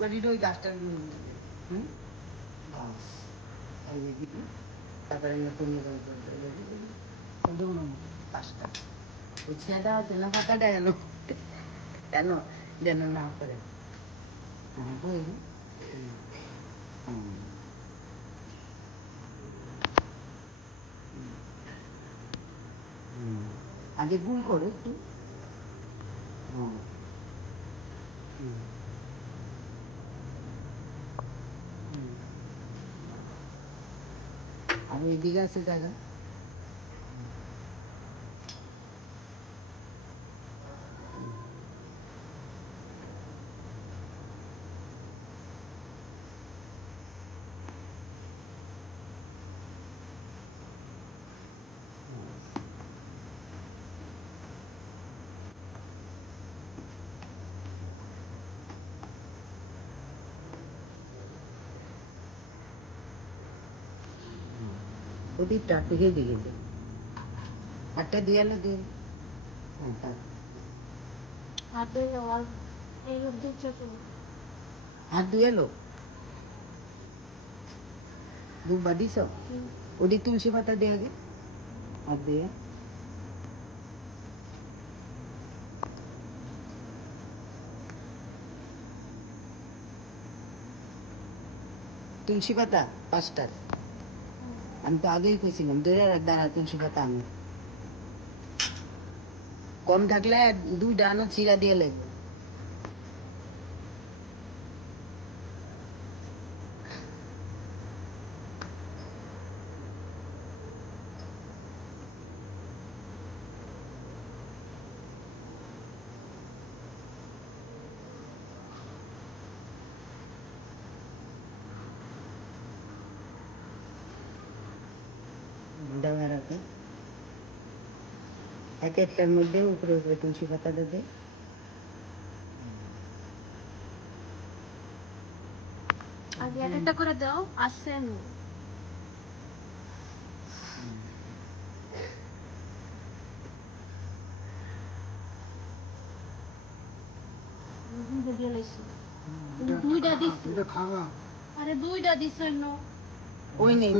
বাড়ির ওই গাছটার হুম বাস খাইয়ে দিবি তারপরে নতুন নতুন পাঁচটা ছেঁড়া যেন পাতাটা যেন যেন যেন না করে বুঝলি আগে গুল করে একটু আমি এদিকে আছে জায়গা ওদিকটা থেকে দিকে একটা দিয়ে এলো দিয়ে হাত ধুয়ে এলো দুবার দিছ ওটি তুলসী পাতা দিয়ে আগে হাত দিয়ে তুলসী পাতা পাঁচটার আমি তো আগেই কইছিলাম ধরে রাখ দাঁড়া তুলসী পাতা আমি কম থাকলে দুইটা আনো চিরা দিয়ে লাগবে দেওয়া রাখে এক একটার মধ্যে উপরে উপরে তুলসী পাতাটা দিয়ে আগে একটা করে দাও আসেন দুইটা দিছি আরে দুইটা দিছেন না ওই নেই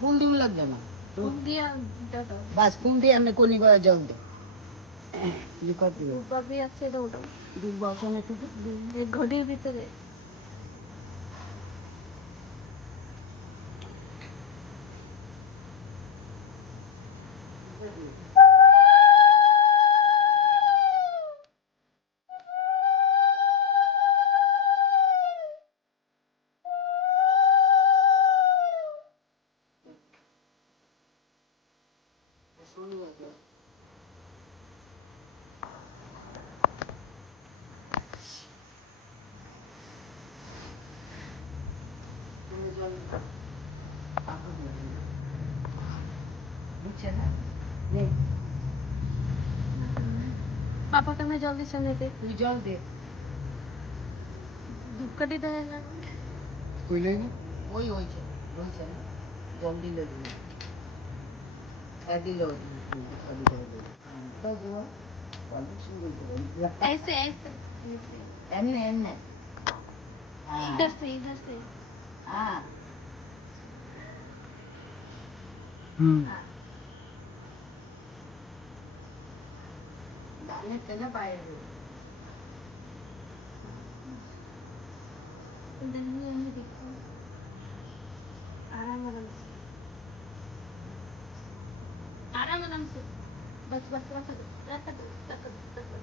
ফুল দিব লাগবে না ফুল দিয়া দাও বাস ফুল দিয়ে আমি কলি করে জল দে দুবাবি আছে দাও দাও দুধ বসানো থেকে এক ঘটির ভিতরে পাপা কেমন জল দিচ্ছেন এতে তুই জল দে ধূপকাঠি দেয় না ওই হয়েছে হয়েছে না জল দিলে দিল দিল ऐसे ऐसे এমনি এমনি इधर से হ্যাঁ দানের তেলে বাইরে इधर नहीं देखो आराम आराम से आराम आराम से बस बस रख दो रख दो रख दो रख दो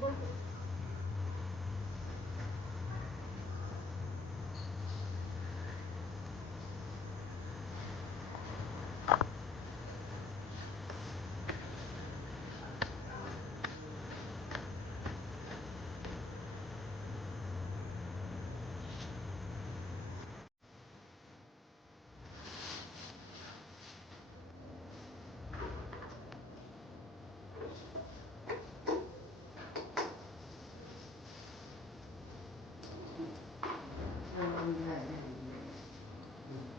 बोल दो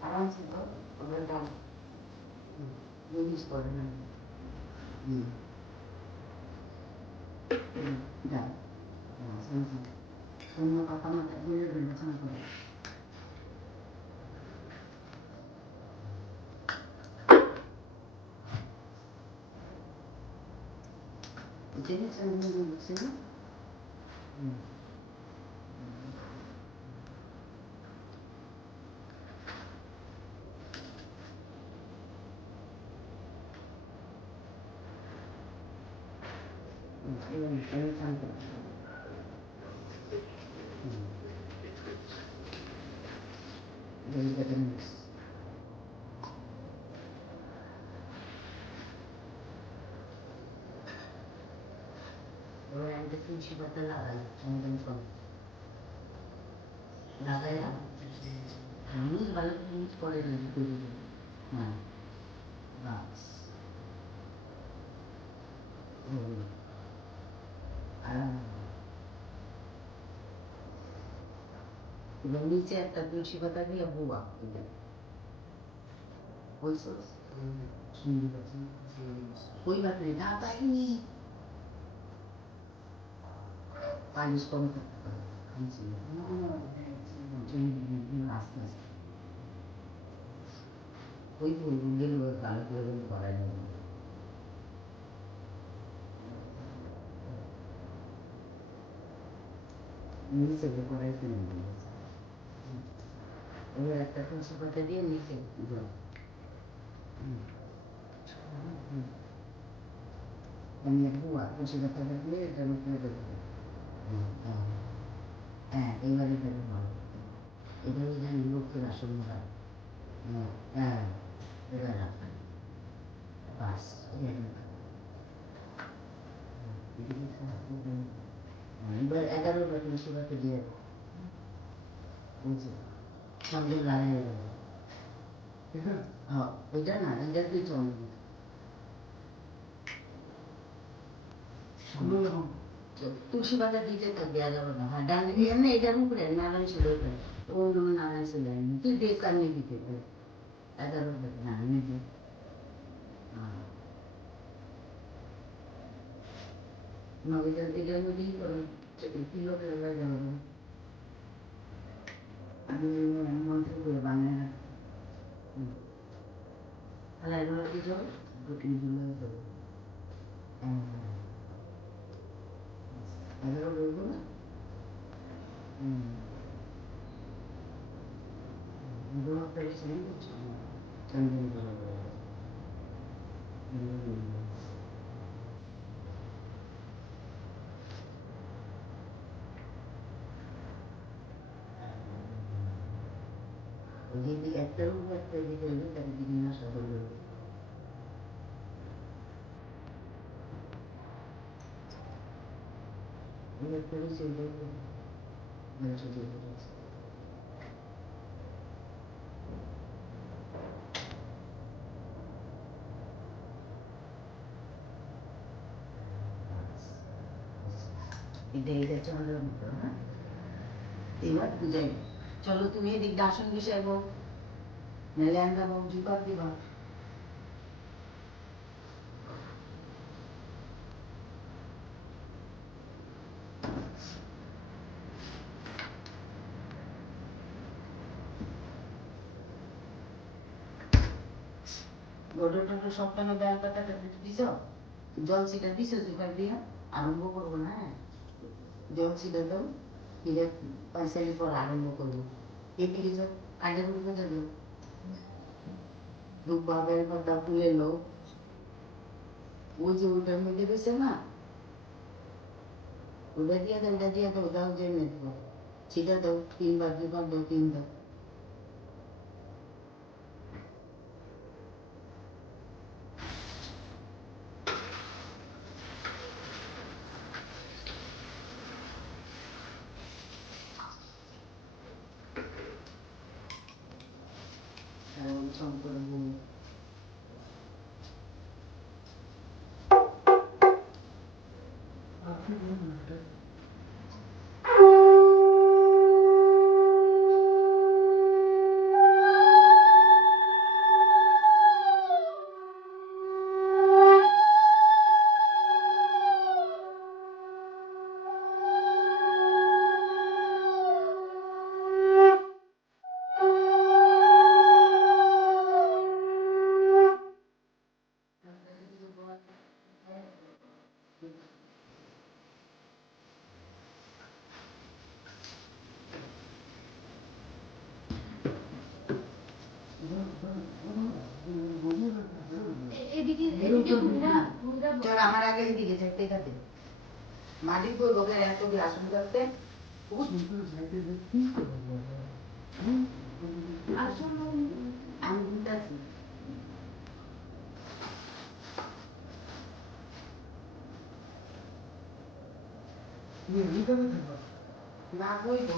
আরামসে তো ওদের দাম জিনিস করে না Ya. Nah, sama-sama. Semua kata mata gue bersama. Jadi saya duduk sini. Ini cantik. Jadi ketemu. Oh, yang itu siapa telah yang telepon. Nah, saya ini balik ini sekolah dulu. Nah, bas. Non mi certa principata via buah. Poi poi la pregata ini fai sconto. Anzi, no, c'è un asta. Poi tu devi fare quello che fare. Mi sa che vorrei finire. Ora sta principata via mi sa che la mia buah, principata via e non credo. Prima di fermare. E devi dare il look da sommare. Vedrà. Basta. È da roba che mi si va a dire. Non devo dare. Vedrà, è già bisogno. तुलसीबाट दिँदै त बिहा गर्नु dance हेर्ने एउटा पनि कुरा नारायण सुब्बा ओम नमः नारायण सुब्बा त्यो देवका नै दिएको एघार हामी नभए त एघारमा दिनु किलो हामी मन्त्री कुरा बाँधेर अलग दिन्छ एघार गएको न Dua presiden Chandra jadi aktor buat video dari dinas atau dulu ini terus itu masuk terus ide Chandra betul kan tiba tujuan चलो तुम्हें दिग्दर्शन विषय वो नैलैंड का बहुत जुका भी बात गोडो टोटो सप्ताह में बैल पता करते दिसो जल सीधा दिसो जुका दिया आरंभ करो ना जल सीधा दो फिर पैसे भी पर आरंभ करो एक किलो आगे रुक में दो दुख बाबे पता पुले लो वो जो उधर में दे से ना उधर दिया तो उधर जे में तो सीधा दो तीन बार जुका दो तीन दो চল আমার আগে এদিকে যেতে থাকে মাটি কই বকে এত গ্লাসন করতে আসলে আমি বুঝতেছি না কইব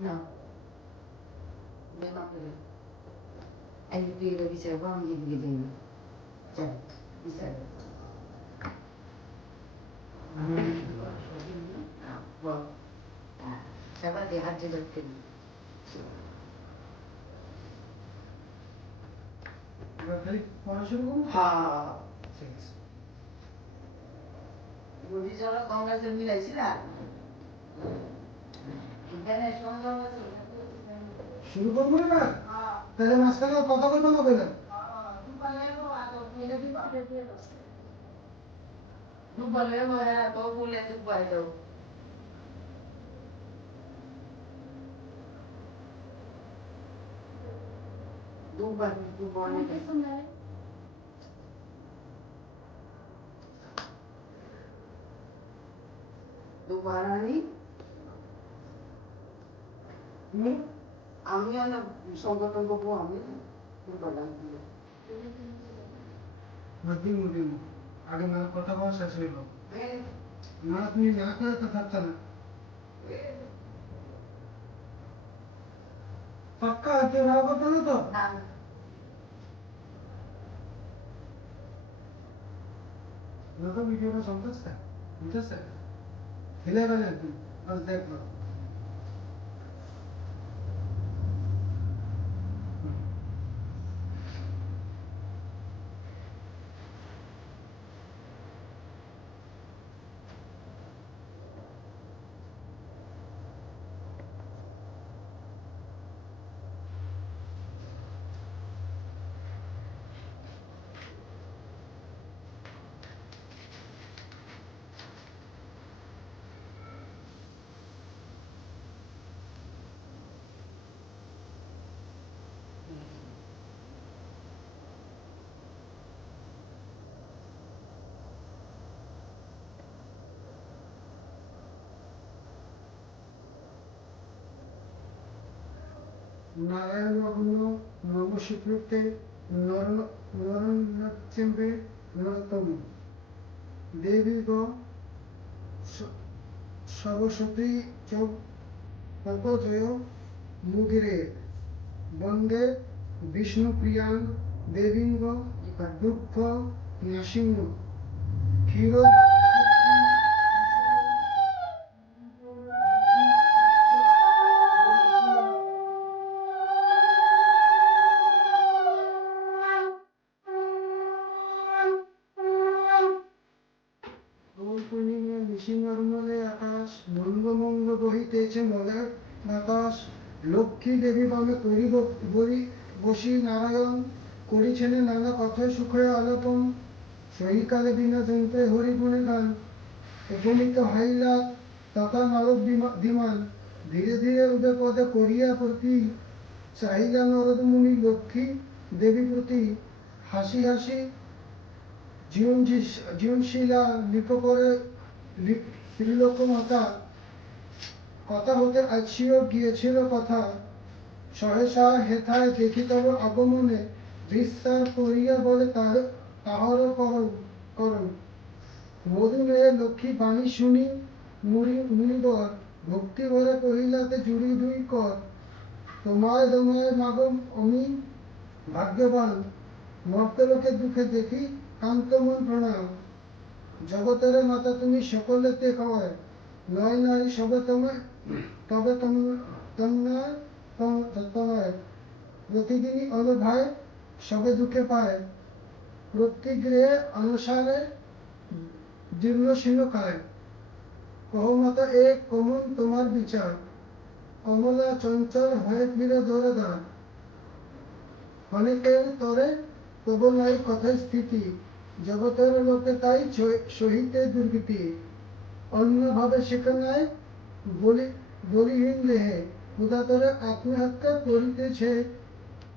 না বেমা করে এই তুই এটা বিচার কর আমি এদিকে দিই চল বিচার বল সবার দেহার যে ধরতে হ্যাঁ ঠিক আছে বলি চলো কংগ্রেসের মিলাইছি না এখানে সন্ধ্যা শুরু করবো না তাহলে মাঝখানে কথা বলবো না বলে দুপুরে মরা তো বলে দুপুরে দাও দুপুরে দুপুরে আমি অনেক সংগঠন করবো আমি আগে না কথা বলা শেষ হইল না তুমি না করে তো থাকতে না পাক্কা হাতে না করতে না তো দাদা ভিডিওটা চলতেছে বুঝতেছে হিলে গেলে একদিন আজ দেখলো নারায়ণ অগ্ন নবস্বীকৃতে নরনচ্ছেম্বে নরোত্তম দেবী গ সরস্বতী চ ততোজয় মুদিরে বন্দে বিষ্ণুপ্রিয়াং দেবীঙ্গ দুঃখ নাসিঙ্গ ক্ষীর আকাশ মঙ্গ বহিতেছে মলের বাতাস লক্ষ্মী দেবী বামে করি বলি বসি নারায়ণ করিছেন নানা কথায় সুখে আলোপন সহিকালে বিনা চিন্তে হরি গুণে গান উপনীত হাইলা তথা নারদ বিমান ধীরে ধীরে উদে পদে করিয়া প্রতি চাহিলা নরদ মুনি লক্ষ্মী দেবী প্রতি হাসি হাসি জীবনশীলা লিপ করে ত্রিলোক মাতা কথা হতে আসিও গিয়েছিল কথা সহসা হেথায় দেখি তব আগমনে বিস্তার করিয়া বলে তাহার করণ মধু মেয়ে লক্ষ্মী বাণী শুনি মুনিবর ভক্তি ভরে কহিলাতে জুড়ি দুই কর তোমায় দমায় মাগম আমি ভাগ্যবান মর্তলোকে দুঃখে দেখি কান্তমন প্রণাম জগতের মাতা তুমি সকলেতে কয় নয় নারী সবে তোমায় তবে তোমায় প্রতিদিনই অনুভয় সবে দুঃখে পায় প্রত্যেক গৃহে অনুসারে জীর্ণ শীর্ণ খায় কহমত এ কমন তোমার বিচার কমলা চঞ্চল হয়ে ফিরে ধরে দাঁড় অনেকের তরে তবু নাই কথায় স্থিতি জগতের লোকে তাই সহিতে দুর্গতি অন্যভাবে সেখানে বলিহীন দেহে ক্ষুধাতরে আত্মহত্যা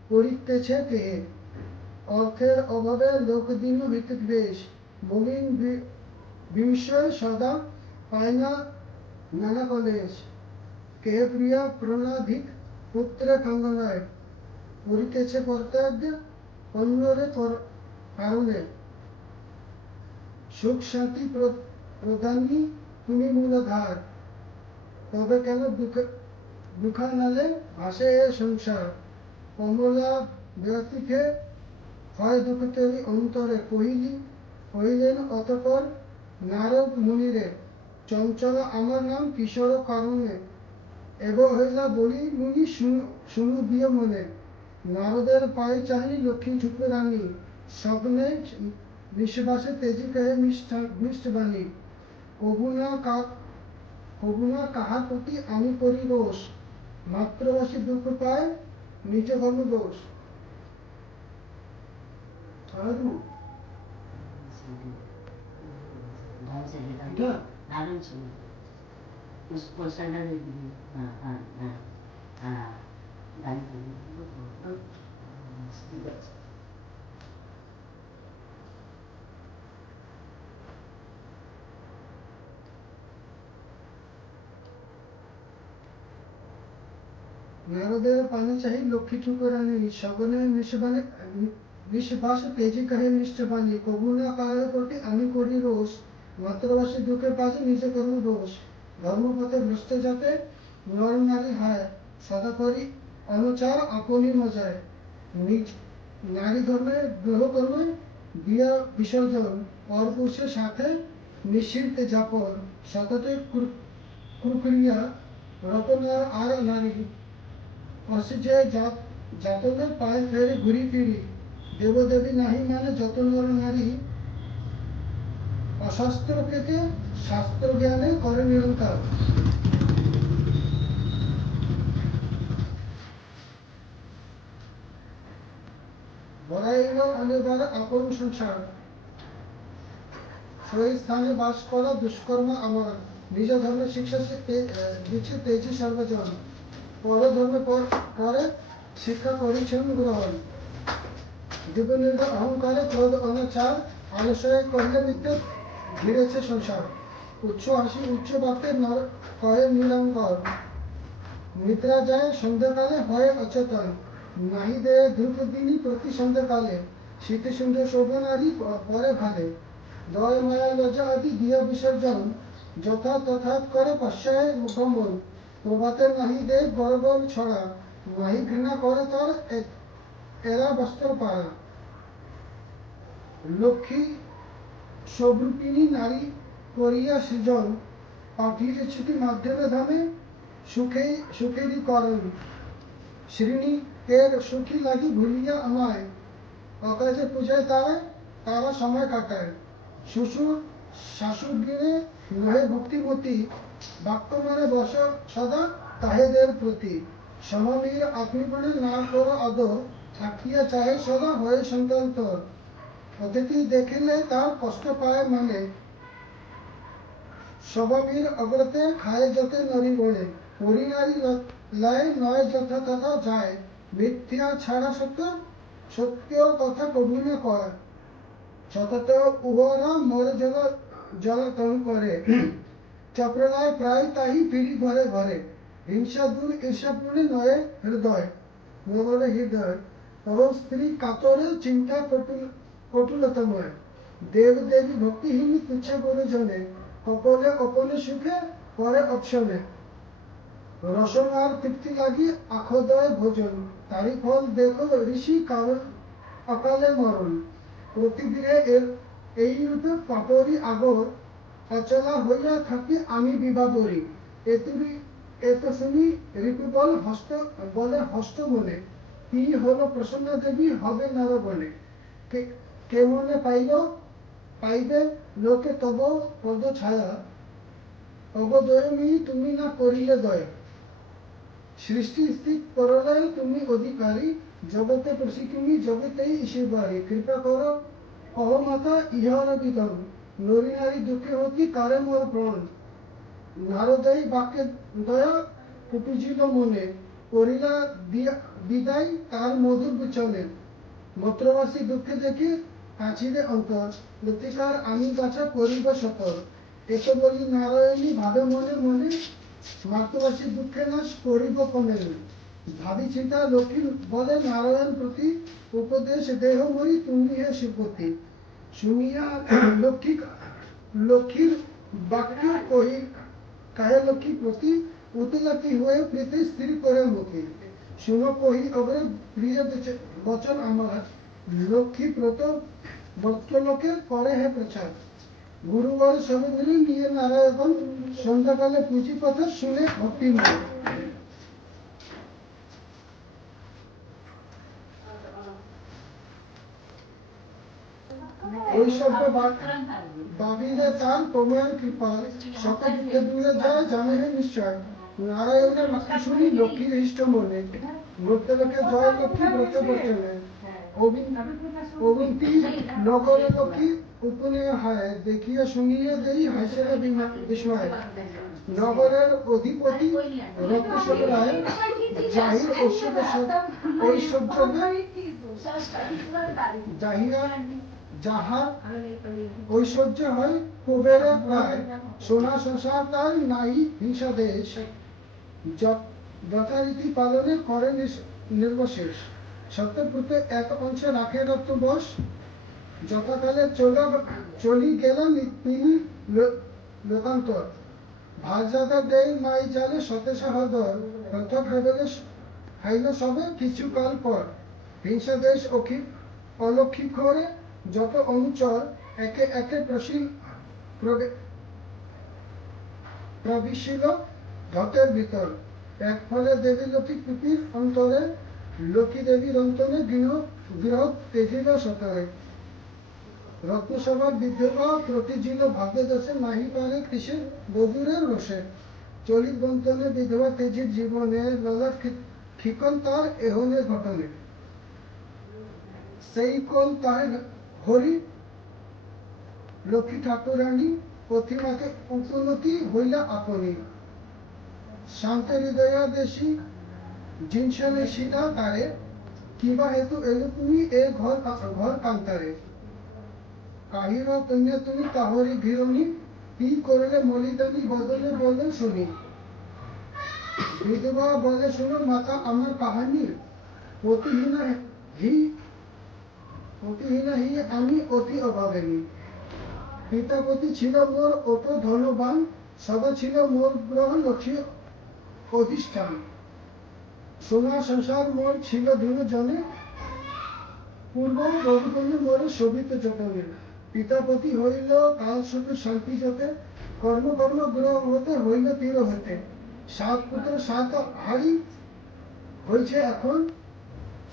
করিতেছে কে অর্থের অভাবে লোকদিন ভিত্তিক বেশ মলিন বিষয় সদা পায় না নানা কলেজ কে প্রিয়া প্রণাধিক পুত্র কাঙ্গনায় করিতেছে কর্তব্য অন্যরে কারণে সুখ শান্তি প্রদানই তুমি মূলধার তবে কেন দুঃখানালে ভাসে এ সংসার কমলা ব্যক্তিকে হয় দুঃখতেই অন্তরে কহিলেন অতঃপর নারদ মুনিরে চঞ্চল আমার নাম কিশোর কারণে হইলা বলি মুনি শুনু দিয়ে মনে নারদের পায়ে চাহি লক্ষ্মী ঝুঁকে রানী স্বপ্নে নিঃশ্বাসে তেজি কহে মিষ্ট বাণী কবু না কাহার প্রতি আমি করি দোষ মাত্রবাসী দুঃখ পায় নিজ ধর্ম দোষ দারুণ ছিল পোস্টারটা দেখবি। হ্যাঁ হ্যাঁ হ্যাঁ হ্যাঁ গাড়ি ঠিক আছে। নারদের পানে চাহি লক্ষ্মী ঠুকরানি সগনে নিঃশ্বাস তেজি কহে মিষ্ট বাণী কবু না কাহার প্রতি আমি করি রোষ মাত্রবাসী দুঃখে পাশে নিজে করুন দোষ ধর্মপথে ভ্রষ্ট যাতে নর নারী হায় সদা করি অনুচার আপনি মজায় নিজ নারী ধর্মে গ্রহ করবে দিয়া বিসর্জন পরপুরুষের সাথে নিশ্চিন্ত যাপন সততে কুক্রিয়া রতনার আর নারী অসিজে যাতনে পায় ফেরে ঘুরি ফিরি দেবদেবী নাহি মানে যত নর নারী অশাস্ত্র থেকে শাস্ত্র জ্ঞানে করে নিরন্তর বড়াইল অনেবার আপন সংসার সেই স্থানে বাস করা দুষ্কর্ম আমার নিজ ধর্মের শিক্ষা দিচ্ছে তেজি সর্বজন পরধর্মে পরে শিক্ষা করেছেন গ্রহণ জীবনের অহংকারে ক্রোধ অনাচার আলস্যে কহিলে মিথ্যে ঘিরেছে সংসার উচ্চ হাসি উচ্চ বাক্যে কয়ে নীলঙ্কর নিদ্রা যায় সন্ধ্যাকালে হয় অচেতন নাহি দেয় দ্রুপদিনী প্রতি সন্ধ্যাকালে শীতে সুন্দর শোভনারী পরে ভালে দয় মায়া লজ্জা আদি দিয়া বিসর্জন যথা তথা করে পশ্চায় মুখম্বন প্রভাতে নাহি দেয় গর্ব ছড়া নাহি ঘৃণা করে তার এরা বস্ত্র পাড়া লক্ষ্মী স্বরূপিণী নারী করিয়া সৃজন পাঠিয়ে ছুটি মাধ্যমে ধামে সুখেরই করণ শ্রীণী এর সুখী লাগি ভুলিয়া আমায় অকাজে পূজায় তারা সময় কাটায় শ্বশুর শাশুর গৃহে নহে ভক্তিমতী বাক্য মানে বস সদা তাহেদের প্রতি সমমীর আত্মীয়গণে না করো আদর থাকিয়া চাহে সদা হয়ে সন্তান্তর অতিথি দেখিলে তার কষ্ট পায় মানে স্বভাবীর অগ্রতে খায় যতে নরি বলে পরিনারী লয় নয় যথা তথা যায় মিথ্যা ছাড়া সত্য কথা কবু না কয় সতত উহরা মরে জলাতন করে চক্রলয় প্রায় তাই ফিরি ঘরে ঘরে হিংসা দূর ঈর্ষাপূর্ণে নয় হৃদয় নগরে হৃদয় এবং স্ত্রী কাতরে চিন্তা কটুলতাময় দেব দেবী ভক্তিহীন তুচ্ছ করে জনে কপলে অপনে সুখে পরে অপশনে রসন আর তৃপ্তি লাগি আখোদয় ভোজন তারি ফল দেখো ঋষি কারণ অকালে মরণ প্রতিদিনে এই রূপে পাপরি আগর অচলা হইয়া থাকি আমি বিবাহ করি এত শুনি রিপুবল বলে হস্ত মনে কি হলো প্রসন্ন দেবী হবে নর বলে কেমনে পাইবে লোকে তব পদ ছায়া অবদয়নী তুমি না করিলে দয়া সৃষ্টি স্থিত করলাই তুমি অধিকারী জগতে প্রশিক্ষিনী জগতেই ঈশ্বরবারী কৃপা করো অহমাতা ইহর বিধন নরী নারী দুঃখে হতি কারে মোর প্রাণ নারদাই বাক্যে দয়া কুপিছিল মনে করিলা বিদায় তার মধুর বিচনে মত্রবাসী দুঃখে দেখি কাছিরে অন্তর, লতিকার আমি বাছা করিব সতর। এত বলি নারায়ণী ভাবে মনে মনে, মাতৃবাসী দুঃখে নাশ করিব কমে। ভাবি চিন্তা লক্ষ্মী বলে নারায়ণ প্রতি, উপদেশ দেহ মরি তুমি হে শিবপতি। শুনিয়া লক্ষ্মী লক্ষ্মীর বাক্য কহি কাহে লক্ষ্মী প্রতি, উতলাকি হয়ে প্রীতি স্থির করে মুখে। শুনো কহি অগ্রে প্রিয় বচন আমার, লক্ষ্মী ব্রত ভক্তলোকে করে হে প্রচার। গুরুবার সবে মিলে নিয়ে নারায়ণ, সন্ধ্যাকালে পুঁজি কথা শুনে ভক্তি নিয়ে। ওই সভ্য ভাবিলে তার তোমার কৃপা, সকল দুঃখে দূরে যায় জানে হে নিশ্চয়। নারায়ণের বাক্য শুনি লক্ষ্মীর হৃষ্ট মনে, লোকে লোকে জয় লক্ষ্মী ব্রত বচনে। অবন্তী নগরে লক্ষ্মী উপনে হয়, দেখিয়া শুনিয়া দেই হাসিয়া বিস্ময়। নগরের অধিপতি রত্নেশ্বর রায়, জাহির ঐশ্বর্য জাহিরা যাহার ঐশ্বর্য হয় কুবেরের প্রায়। সোনা সংসার তার নাই হিংসা দেশ, যথারীতি পালনে করে নির্বশেষ। সত্যব্রতে এক অংশে রাখে রত্নবশ, যথাকালে চলি গেলেন তিনি লোকান্তর। ভারজাদা দেয় মাই জালে সতেশা হদর, রথ খাইল সবে কিছুকাল পর। হিংসা দেশ অলক্ষী করে যত অনুচর, একে একে প্রবিশিল ঘটের ভিতর। এক ফলে দেবী লক্ষ্মী কুটির অন্তরে, লক্ষ্মী দেবীর অন্তরে গৃহ তেজিল সতরে। রত্নসভার বিধবা প্রতিজিল ভাগ্যে দশে, নাহি পারে কৃষি বধুরের রসে। চলিত বন্তনে বিধবা তেজির জীবনে, ললাট খিকন তার এহনে ঘটনে। সেই কোন তার হরি লক্ষ্মী ঠাকুরানী, প্রতিমাকে উপনতি হইলা আপনি। শান্ত হৃদয়া দেশী জিনসনে সীতা তারে, কিবা হেতু এলো তুমি এ ঘর কান্তারে। কাহির কন্যা তুমি তাহরি ঘিরণী, কি করলে মলিদানি বদলে বলে শুনি। বিধবা বলে শুনো মাতা আমার কাহানি, প্রতিহীনা হি আমি অতি অভাবিনী। পিতাপতি ছিল মোর অত ধনবান, সদা ছিল মোর গ্রহ লক্ষ্মী অধিষ্ঠান। সোনা সংসার মোর ছিল জনে, পূর্ব রঘুকুলে মোর শোভিত যতনে। পিতাপতি হইল কাল শুধু শান্তি যতে, কর্ম কর্ম গ্রহ হতে হইল তীর হতে। সাত পুত্র সাত হারি হয়েছে এখন,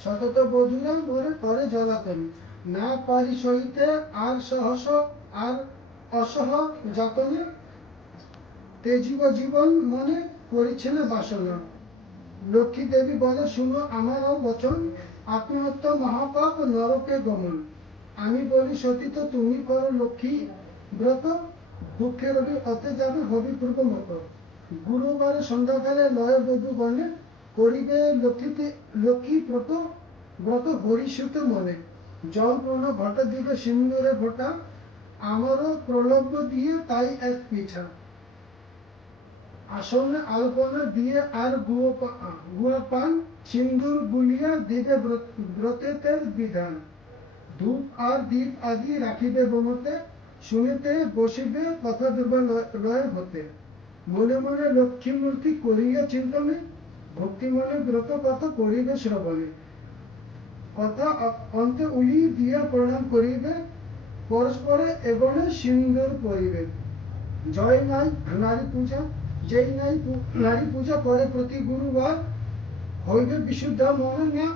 সতত বধূরা মোরে করে জ্বালাতন। না পারি সহিতে আর সহস আর অসহ যাতনে, তেজীব জীবন মনে করিছে না বাসনা। লক্ষ্মী দেবী বলে শুনো আমারও বচন, আত্মহত্যা মহাপাপ নরকে গমন। আমি বলি সতী তো তুমি করো লক্ষ্মী ব্রত, দুঃখের রবি অতে যাবে হবি পূর্ব মতো। গুরুবারে সন্ধ্যাকালে লয় বধূ গণে, করিবে লক্ষ্মী ব্রত হরিষুত মনে। জল প্রণ ঘটা দিবে সিন্দুরে ঘটা, আমারও প্রলব্ধ দিয়ে তাই এক পিঠা। আসনে আলপনা দিয়ে আর গুয়া পান, সিন্দুর গুলিয়া দিবে ব্রতের বিধান। ধূপ আর দ্বীপ আদি রাখিবে বনতে, শুনিতে বসিবে কথা দুর্বলয় হতে। মনে মনে লক্ষ্মী মূর্তি করিয়া চিন্তনে, ভক্তি মনে ব্রত কথা করিবে শ্রবণে। কথা অন্তে উলি দিয়া প্রণাম করিবে, পরস্পরে এগোনে সিন্দুর পরিবে। জয় নাই নারী পূজা, যেই নাই নারী পূজা করে প্রতি গুরুবার, হইবে বিশুদ্ধ মনে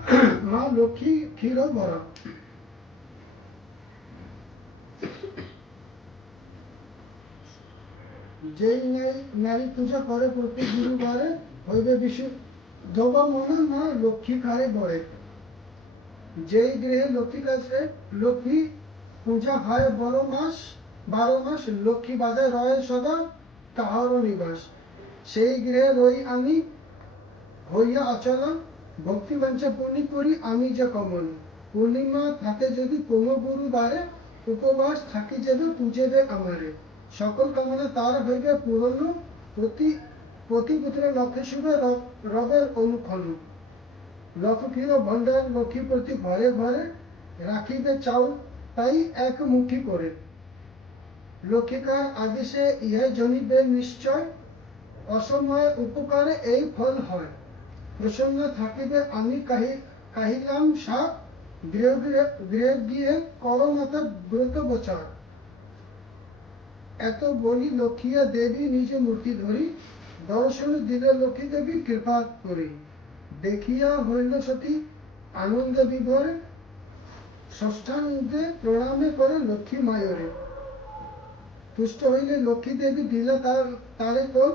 মা লক্ষ্মী ক্ষীর বরা। যেই নারী পূজা করে প্রতি গুরুবারে, হইবে বিশুদ্ধ মনে মা লক্ষ্মী খারে বরে। যেই গৃহে লক্ষ্মী পূজা হয় 12 মাস, লক্ষ্মী বাজায় রয়ে সদা তাহারও নিবাস। সেই গৃহে রই আমি হইয়া অচল, ভক্তি বাঞ্ছা পূর্ণি করি আমি যে কমল। পূর্ণিমা থাকে যদি কোনো গুরুবারে, উপবাস থাকি যেবে পূজেবে আমারে। সকল কামনা তার হইবে পূরণ, প্রতি পুত্রে লক্ষ্যে শুভে রবের অনুক্ষণ। লক্ষ্মীর ভণ্ডার লক্ষ্মী প্রতি ঘরে ঘরে, রাখিবে চাউল তাই একমুখী করে। লক্ষ্মীকার আদেশে ইহা জনিবে নিশ্চয়, অসময়ে উপকারে এই ফল হয়। প্রসন্ন থাকিবে আমি কাহিলাম সাপ, গৃহে গিয়ে করো মাতা ব্রত বচার। এত বলি লক্ষ্মীয়া দেবী নিজে মূর্তি ধরি, দর্শন দিলে লক্ষ্মী দেবী কৃপা করি। দেখিয়া হইল সতী আনন্দ বিভোরে, ষষ্ঠাঙ্গে প্রণামে করে লক্ষ্মী মায়রে। তুষ্ট হইলে লক্ষ্মী দেবী দিলা তারে কোল,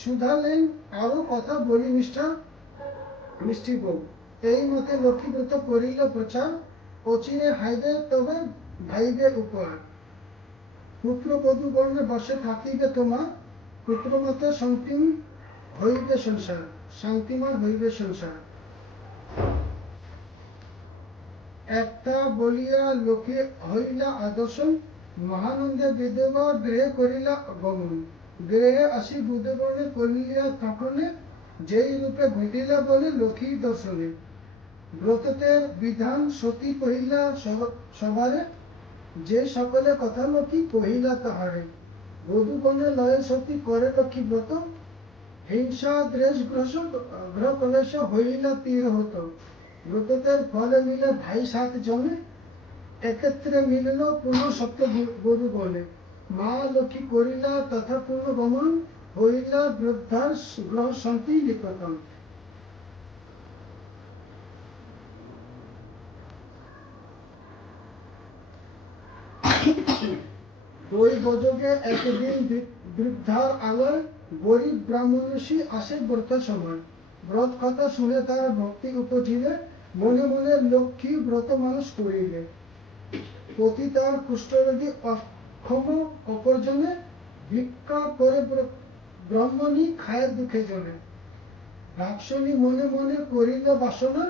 শুধালেন আরো কথা বলি মিষ্টি বউ। এই মতে লক্ষ্মী ব্রত করিল প্রচার, অচিরে হাইবে তবে ভাইবে উপহার। পুত্র বধূ বর্ণে বসে থাকিবে তোমার, পুত্র মতে শান্তিময় হইবে সংসার। একটা বলিয়া লক্ষ্মী হইলা আদর্শন, মহানন্দে বিধবা গৃহে করিলা গমন। গৃহে আসি বুধবর্ণে করিয়া তখনে, যেই রূপে ঘটিলা বলে লক্ষ্মী দর্শনে। ব্রততে বিধান সতী কহিলা সভারে, যে সকলে কথা লক্ষ্মী কহিলা তাহারে। বধূগণে লয়ে সতী করে লক্ষ্মী ব্রত, হিংসা দ্বেষ গ্রহ কলেশ হইলা তীর হত। ব্রততের ফলে মিলে ভাই 7 জনে, একত্রে মিলল পূর্ণ সত্য গরু বলে। মা লক্ষ্মী করিলা তথা পূর্ণ গমন, হইলা বৃদ্ধার গ্রহ শান্তি নিকটন। ওই গজকে একদিন বৃদ্ধার আলোয়, গরিব ব্রাহ্মণী আসে ব্রত সময়। ব্রত কথা শুনে তার ভক্তি উপজিলে, মনে মনে লক্ষ্মী ব্রত মানুষ করিলে। পতি তার কুষ্ঠরোগী অক্ষম অপরজনে, ভিক্ষা করে ব্রাহ্মণী খায় দুঃখে জনে। রাক্ষসী মনে মনে করিল বাসনা,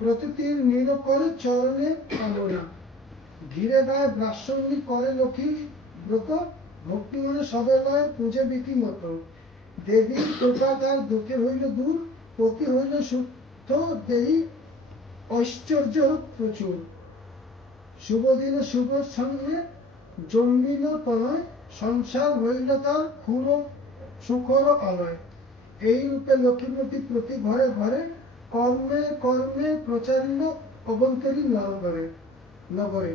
প্রতিটির নীল করে চরণে কামনা। ঘিরে গায়ে ব্রাহ্মণী করে লক্ষ্মী ব্রত, ভক্তি মনে সবে লয় পূজে বিধি মতো। দেবীর কৃপা তার দুঃখে হইল দূর, পতি হইল শুদ্ধ দেহী ঐশ্বর্য প্রচুর। শুভ দিনে শুভ সঙ্গে জন্মিল তনয়, সংসার হইল তার সুখর আলয়। এই রূপে লক্ষ্মীপতি প্রতি ঘরে ঘরে, কর্মে কর্মে প্রচারিল অভ্যন্তরী নগরে।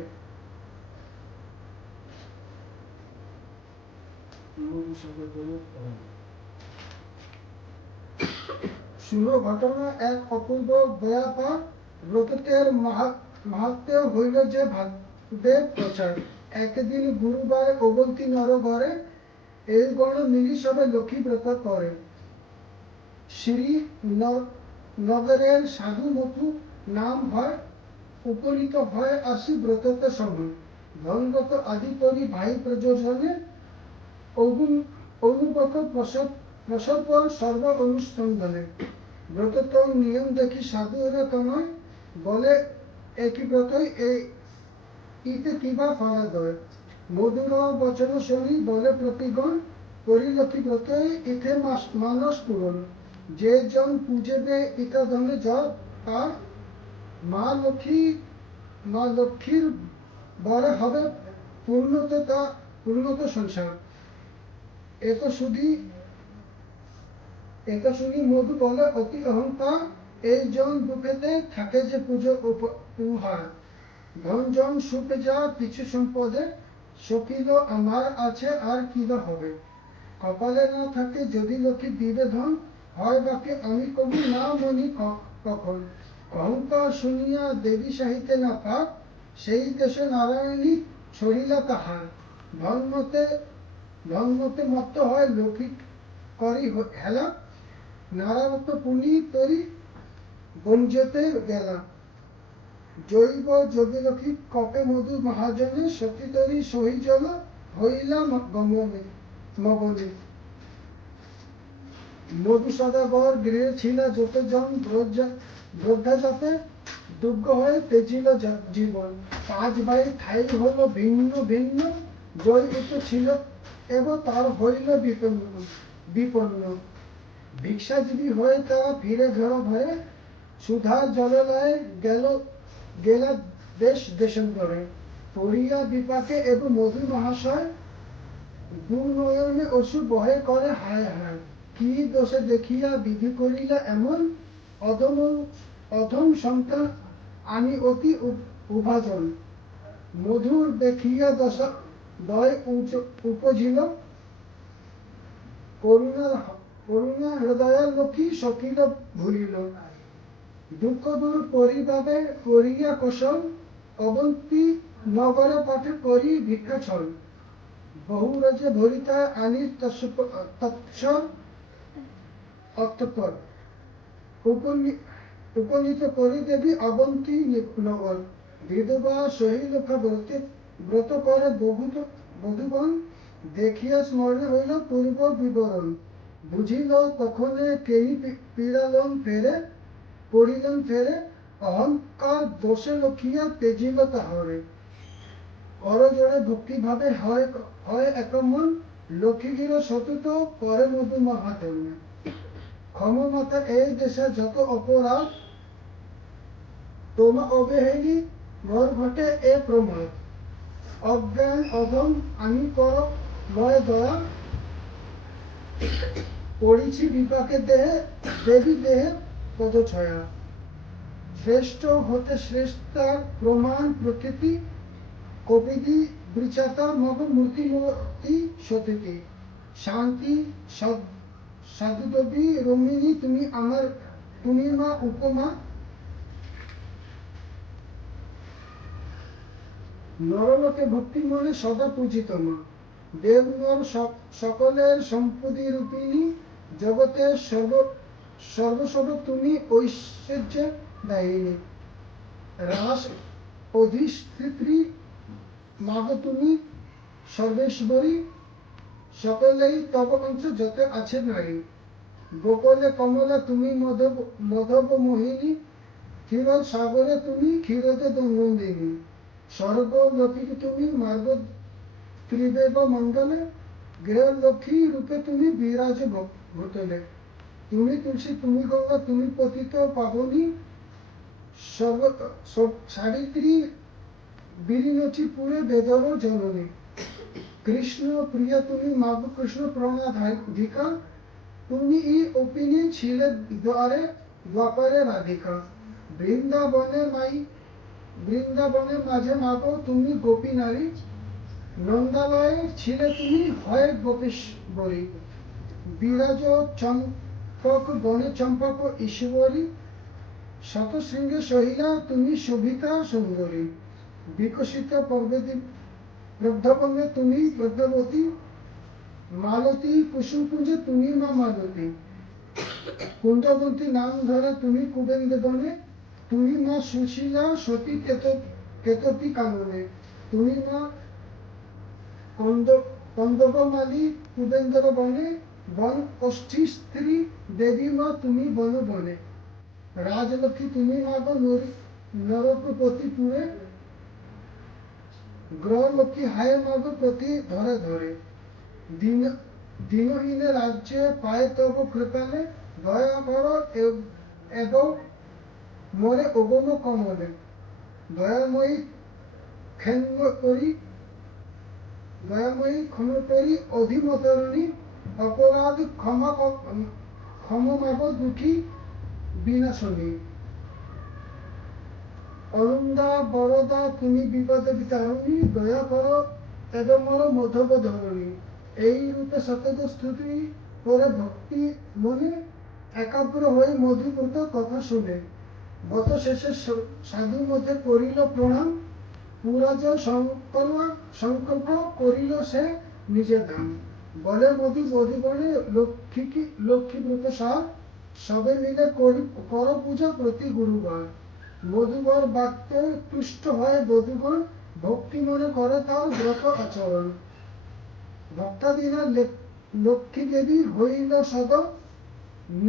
শুভ ঘটনা এক অপূর্ব ব্যাপার, ব্রতের মাহাত্ম্য হইল যে ভাবে প্রচার। একদিন গুরুবারে অবন্তী নর ঘরে, এই গণ মিলি সবে লক্ষ্মী ব্রত করে। শ্রী নগরের সাধু মধু নাম হয়, উপনীত হয় আসি ব্রততে সময়। ধনগত আদি করি ভাই প্রযোজনে, অনুগত প্রসব সর্ব অনুষ্ঠানে। ব্রত নিয়ম দেখি সাধুরা তনয়, বলে একই ব্রতই ইতে কিবা ফলাদয়। মধুর বচন শুনি বলে প্রতিগণ, করি লক্ষ্মী ব্রতই ইতে মানস পূরণ। যে জন পূজেবে ইতা ধনে জপ, তার মা লক্ষ্মীর বরে হবে পূর্ণত সংসার। এটা শুনি মধু বলে অতি অহংকার, এই জন দুঃখেতে থাকে যে পুজো উপহার। ধন জন সুখে যা কিছু সম্পদে, সকিল আমার আছে আর কি বা হবে। কপালে না থাকে যদি লক্ষ্মী দিবে ধন, হয় বাকি আমি কবি না মনি কখন। অহংকার শুনিয়া দেবী সাহিতে না পাক, সেই দেশে নারায়ণী ছড়িলা তাহার। ধনমতে মত্ত হয় লক্ষ্মী করি হেলা, নারায়ণ পুনি তরি গঞ্জতে গেলা। জৈব যোগীলক্ষ্মী কপে মধু মহাজনে, সতী তরি সহি জল হইলা মগনে। মধু সদাগর গৃহে ছিল যত জন, ব্রহ্মা যাতে দুর্গ হয়ে তেজিল জীবন। 5 ভাই ঠাই হলো ভিন্ন ভিন্ন, জয়িত ছিল এবং তার হইল বিপন্ন। ভিক্ষাজীবী হয়ে তারা ফিরে ঘর ভয়ে, সুধার জললায় গেলা দেশ দেশান্তরে। পড়িয়া বিপাকে এবং মধু মহাশয়, দুর্নয়নে অশ্রু বহে করে হায় হায়। কি দোষে দেখিয়া বিধি করিলা এমন, অধম সন্তান আমি অতি উভাজন। মধুর দেখিয়া দশা দয় উপজিল, করুণা হৃদয় লক্ষ্মী সকিল ভুলিল। দুঃখ দূর পরিভাবে করিয়া কৌশল, অবন্তী নগর পথে করি ভিক্ষা ছল। বহু রাজ্যে ভরিতা আনি তৎস অর্থপর, উপনীত করি দেবী অবন্তী নগর। বিধবা সহিলেখা ব্রত করে বধূগণ, দেখিয়া স্মরণে হইল পূর্ব বিবরণ। বুঝিল তখনে কেই পড়িলেন ফেরে, অহংকার দোষে লক্ষিয়া তেজিল তাহরে। করজোড়ে ভক্তিভাবে হয় একমন, লক্ষ্মীগির সতত করে মধু মহাতন্য। ক্ষমমাতা এই দেশে যত অপরাধ, তোমা অবহেলি ঘর ঘটে এ প্রমাদ। অজ্ঞান অধম আমি কর লয় দয়া, পড়িছি বিপাকে দেহে দেবী দেহে পদছয়া। শ্রেষ্ঠ হতে শ্রেষ্ঠার প্রমাণ প্রকৃতি, কপিদি বৃচাতা মগ মূর্তিমতি সতীতি। শান্তি সাধুদেবী রমিনী তুমি মা উপমা। নরলোকে ভক্তি মনে সদা পূজিত মা। দেব নর সকলের সম্পত্তি রূপিণী, জগতে সর্বসর্ব তুমি ঐশ্বর্য দায়িনী। রাস অধিষ্ঠিত্রী মাগ তুমি সর্বেশ্বরী, সকলেই তব অংশ যত আছে নারী। গোকুলে কমলা তুমি মধব মোহিনী, ক্ষীর সাগরে তুমি ক্ষীরদে নন্দিনী। স্বর্গ লক্ষ্মী তুমি মার্গ ত্রিদেব মণ্ডলে, গৃহ লক্ষ্মী রূপে তুমি বিরাজ ভূতলে। তুমি তুলসী তুমি গঙ্গা তুমি পতিত পাবনী, সাবিত্রী বিরিণচি পুরে বেদর জননী। কৃষ্ণ প্রিয়া তুমি মাগ কৃষ্ণ প্রণাধিকা, তুমি অপিনী ছিলে দ্বাপরে রাধিকা। বৃন্দাবনে মাঝে মাগো তুমি গোপী নারী, নন্দালয়ে ছিলে তুমি হয় গোপেশ্বরী। বিরাজ চম্পক বনে চম্পক ঈশ্বরী, শতশৃঙ্গে সহিলা তুমি শোভিতা সুন্দরী। বিকশিত প্রদ্যবনে তুমি পদ্মাবতী, মালতী কুসুমকুঞ্জে তুমি মা মালতী। কুন্দবন্তী নাম ধরে তুমি কুবেন্দ্র বনে, তুমি মা সুশীলা সতী কেতকী কাননে। তুমি মা কন্দর্পমালী কুবেন্দ্র বনে, বন ওষ্ঠী স্ত্রী দেবী মা তুমি বন বনে। রাজলক্ষ্মী তুমি মাগ নরপতি পুরে, গ্রহলক্ষ্মী হায় মাগ প্রতি ধরে ধরে। দিনহীনে রাজ্যে পায় তব কৃপালে, দয়া কর এবং মোরে অগম কমলে। দয়াময়ী ক্ষমা করি অধিমতরণী, অপরাধ ক্ষমা মাগ দুঃখী বিনাশনী। অনন্দা বরদা তুমি বিপদ বিতারণী, দয়া কর এবং মোর মধব ধরণী। এই রূপে সতত স্তুতি করে ভক্তি মনে, একাগ্র হয়ে মধুব্রত কথা শুনে। গত শেষে সাধু মধ্যে করিল প্রণাম, পুরাজ সংকল্প করিল সে নিজে দাম। বলে মধুবনে লক্ষ্মীব্রত সার, সবে মিলে কর পূজা প্রতি গুরুবার। মধুবর বাক্যে তুষ্ট হয়ে বধূগণ, ভক্তি মনে করে তার ব্রত আচরণ। ভক্তাদিনা লক্ষ্মী দেবী হইল সদ,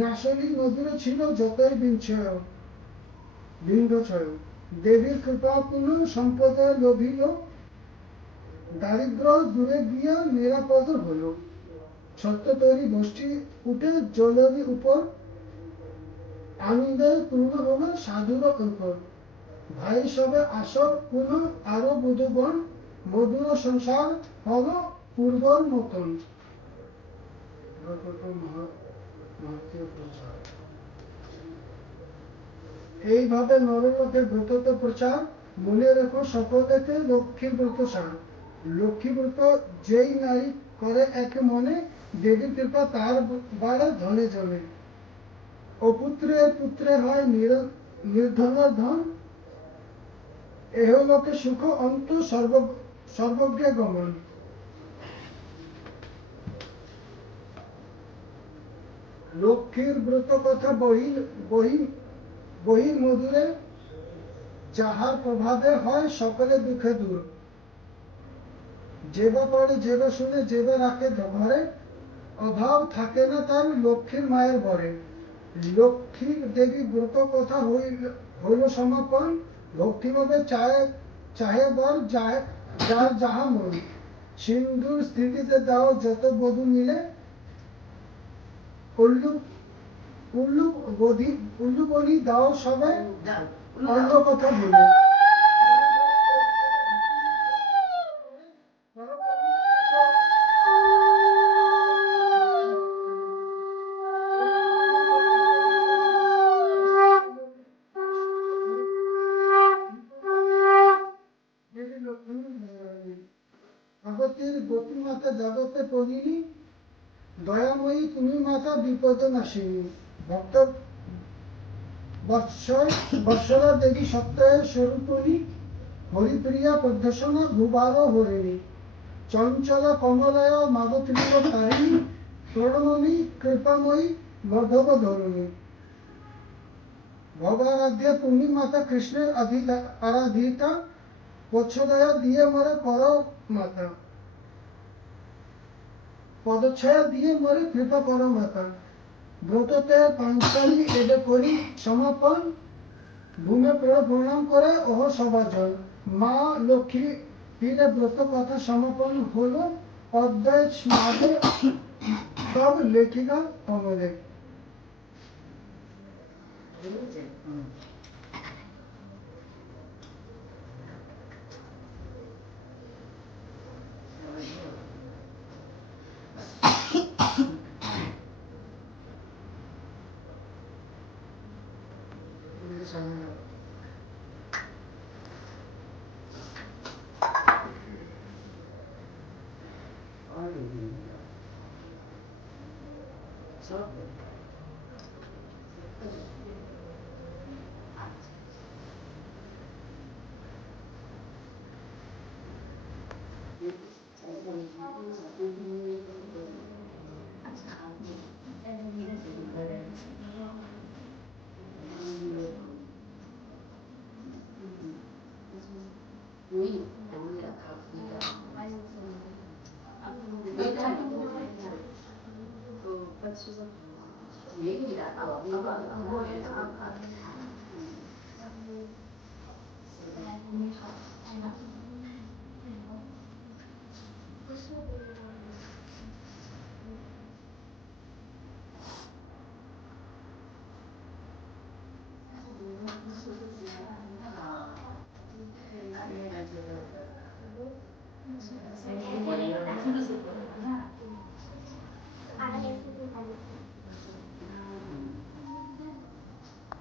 নাসলী নদীর ছিল যতই বিঞ্ছয়। বিন্দুছয় দেবীর কৃপাপূর্ণ সম্পদে লোভিল, দারিদ্র দূরে গিয়া নিরাপদ হলো। সত্য তৈরি গোষ্ঠী উঠে জলের উপর, আনন্দে পূর্ণ হলো সাধুর উপর। ভাই সবে আসর পুনঃ আরো বুধবন, মধুর সংসার হলো পূর্বর মতন। এইভাবে নরলোকে ব্রত প্রচার, মনে রেখো সকলেতে লক্ষ্মীর ব্রত সার। লক্ষ্মী ব্রত যেই নারী করে এক মনে, দেবীর কৃপা তার বাড়ে ধনে জনে। অপুত্রে পুত্রে হয় নির্ধনের ধন, এহলোকে সুখ অন্ত সর্বজ্ঞে গমন। লক্ষ্মীর ব্রত কথা বহি মধুরে, যাহার প্রভাবে হয় সকলে দুঃখে দূর। যেবা পড়ে যেবা শুনে যেবা রাখে ঘরে, অভাব থাকে না তার লক্ষ্মীর মায়ের ঘরে। লক্ষ্মীর দেবী ব্রত কথা হইল সমাপন, ভক্তিভাবে চাহে বর যার যাহা মন। সিন্ধুর স্থিতিতে দাও যত বধূ মিলে, উল্লুবনি দাও সবে অন্য কথা বলে। আগতির গোপী মাতা জগতে প্রহীনী, দয়াময়ী তুমি মাতা বিপদ নাশিনী। ভক্ত বৎসরা দেবী সত্যের স্বরূপিণী, হরিপ্রিয়া পদ্মসনা ভূভার হরিণী। চঞ্চলা কমলায় মাগপ্রিয় তারিণী, প্রণমী কৃপাময়ী মাধব ধরণী। ভবারাধ্যা তুমি মাতা কৃষ্ণের আরাধিতা, পচ্ছদয়া দিয়ে মরে পর মাতা। পদচ্ছয়া দিয়ে মরে কৃপা পর মাতা। ব্রততে পাঞ্চালী এবে করি সমাপন, ভূমে প্রণাম করে ওহ সভাজন। মা লক্ষ্মী ফিরে ব্রত কথা সমাপন হলো, অদ্বৈত মাঝে সব লেখিকা কমলে।